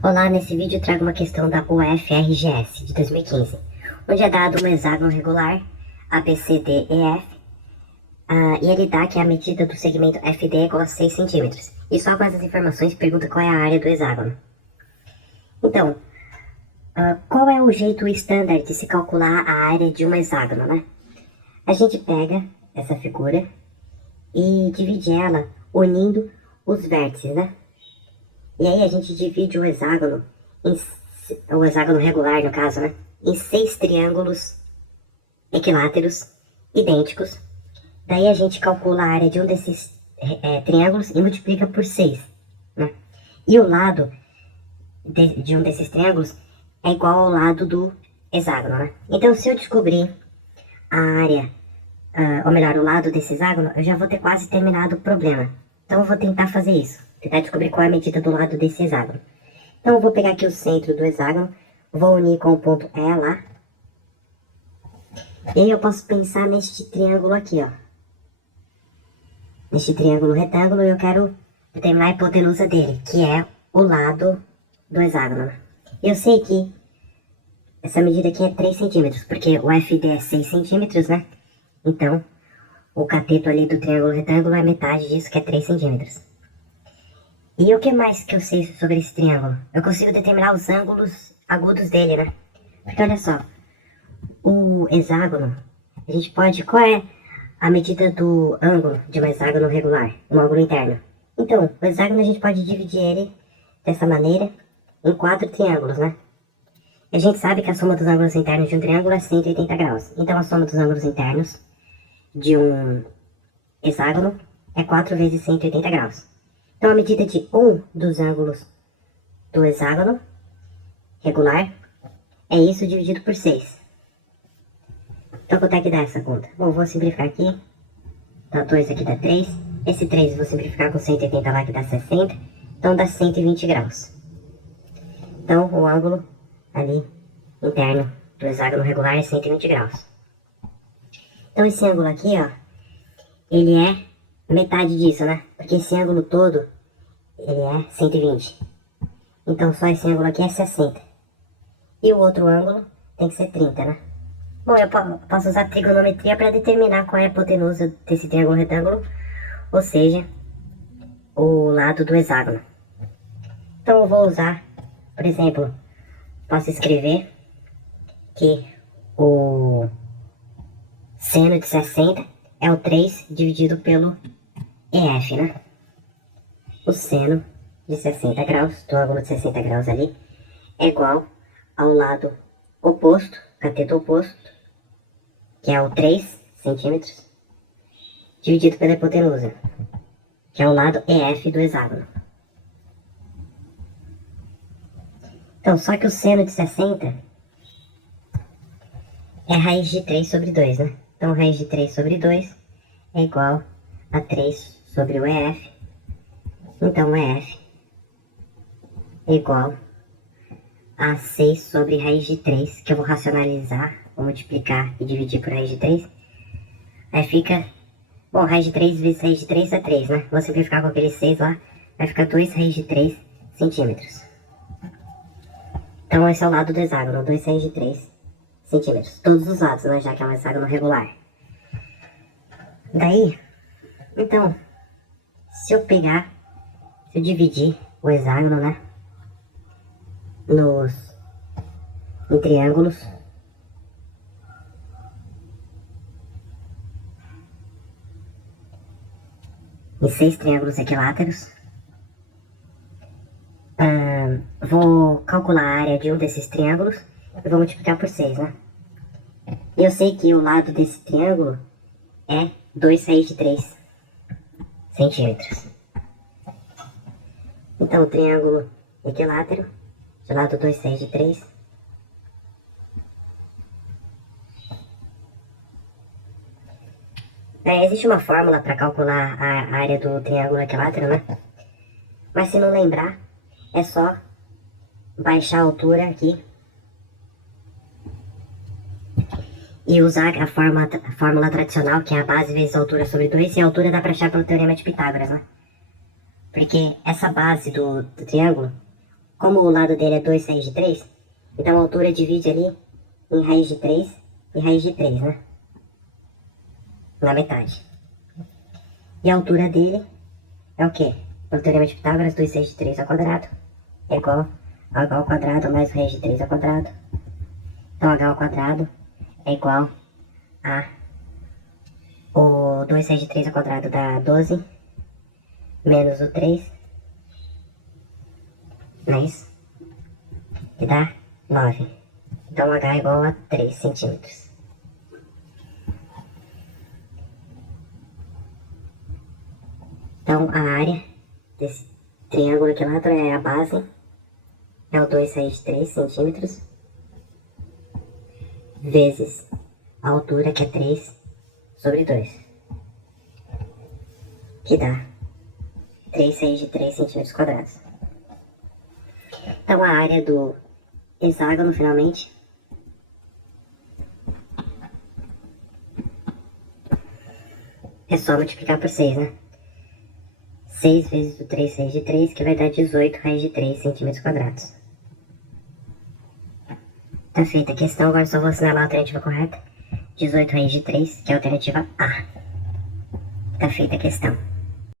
Olá, nesse vídeo trago uma questão da UFRGS de 2015, onde é dado um hexágono regular ABCDEF e ele dá que a medida do segmento FD é igual a 6 centímetros. E só com essas informações pergunta qual é a área do hexágono. Então, qual é o jeito standard de se calcular a área de um hexágono, né? A gente pega essa figura e divide ela unindo os vértices, né? E aí a gente divide o hexágono regular no caso, né? Em 6 triângulos equiláteros idênticos. Daí a gente calcula a área de um desses triângulos e multiplica por 6, né? E o lado de um desses triângulos é igual ao lado do hexágono, né? Então se eu descobrir a área, ou melhor, o lado desse hexágono, eu já vou ter quase terminado o problema. Então eu vou tentar fazer isso. Tentar descobrir qual é a medida do lado desse hexágono. Então eu vou pegar aqui o centro do hexágono, vou unir com o ponto E lá. E aí eu posso pensar neste triângulo aqui, ó. Neste triângulo retângulo, eu quero determinar a hipotenusa dele, que é o lado do hexágono. Eu sei que essa medida aqui é 3 centímetros, porque o FD é 6 centímetros, né? Então, o cateto ali do triângulo retângulo é metade disso, que é 3 centímetros. E o que mais que eu sei sobre esse triângulo? Eu consigo determinar os ângulos agudos dele, né? Porque olha só, o hexágono, a gente pode... Qual é a medida do ângulo de um hexágono regular? Um ângulo interno. Então, o hexágono a gente pode dividir ele dessa maneira em 4 triângulos, né? E a gente sabe que a soma dos ângulos internos de um triângulo é 180 graus. Então a soma dos ângulos internos de um hexágono é 4 vezes 180 graus. Então a medida de um dos ângulos do hexágono regular é isso dividido por 6. Então quanto é que dá essa conta? Bom, vou simplificar aqui. Então 2 aqui dá 3. Esse 3 eu vou simplificar com 180 lá que dá 60. Então dá 120 graus. Então o ângulo ali interno do hexágono regular é 120 graus. Então esse ângulo aqui, ó, ele é metade disso, né? Porque esse ângulo todo, ele é 120. Então só esse ângulo aqui é 60. E o outro ângulo tem que ser 30, né? Bom, eu posso usar trigonometria para determinar qual é a hipotenusa desse triângulo retângulo, ou seja, o lado do hexágono. Então eu vou usar, por exemplo, posso escrever que o seno de 60 é o 3 dividido pelo EF, né? O seno de 60 graus, do ângulo de 60 graus ali, é igual ao lado oposto, cateto oposto, que é o 3 centímetros, dividido pela hipotenusa, que é o lado EF do hexágono. Então, só que o seno de 60 é raiz de 3 sobre 2, né? Então, raiz de 3 sobre 2 é igual a 3 sobre o EF. Então, o EF é igual a 6 sobre raiz de 3, que eu vou racionalizar, vou multiplicar e dividir por raiz de 3. Aí fica, bom, raiz de 3 vezes raiz de 3 é 3, né? Vou simplificar com aquele 6 lá, vai ficar 2 raiz de 3 centímetros. Então, esse é o lado do hexágono, 2 raiz de 3 centímetros. Todos os lados, né? Já que é um hexágono regular. Daí, então, se eu dividir o hexágono, né? Em triângulos. Em 6 triângulos equiláteros. Vou calcular a área de um desses triângulos e vou multiplicar por 6, né? E eu sei que o lado desse triângulo é 2 raiz de 3 centímetros. Então, o triângulo equilátero, de lado 2 raiz de 3. Existe uma fórmula para calcular a área do triângulo equilátero, né? Mas se não lembrar, é só baixar a altura aqui e usar a fórmula tradicional, que é a base vezes a altura sobre 2, e a altura dá para achar pelo teorema de Pitágoras, né? Porque essa base do triângulo, como o lado dele é 2 raiz de 3, então a altura divide ali em raiz de 3 e raiz de 3, né? Na metade. E a altura dele é o quê? Pelo Teorema de Pitágoras, 2 raiz de 3 ao quadrado é igual a h ao quadrado mais raiz de 3 ao quadrado. Então h ao quadrado é igual a o 2 raiz de 3 ao quadrado dá 12, menos o 3, não é isso? Que dá 9. Então h é igual a 3 centímetros. Então a área desse triângulo equilátero é a base, é o 2 raiz de 3 centímetros, vezes a altura, que é 3 sobre 2, que dá 3 raiz de 3 centímetros quadrados. Então a área do hexágono, finalmente, é só multiplicar por 6, né? 6 vezes o 3 raiz de 3, que vai dar 18 raiz de 3 centímetros quadrados. Tá feita a questão, agora só vou assinalar a alternativa correta. 18 raiz de 3, que é a alternativa A. Tá feita a questão.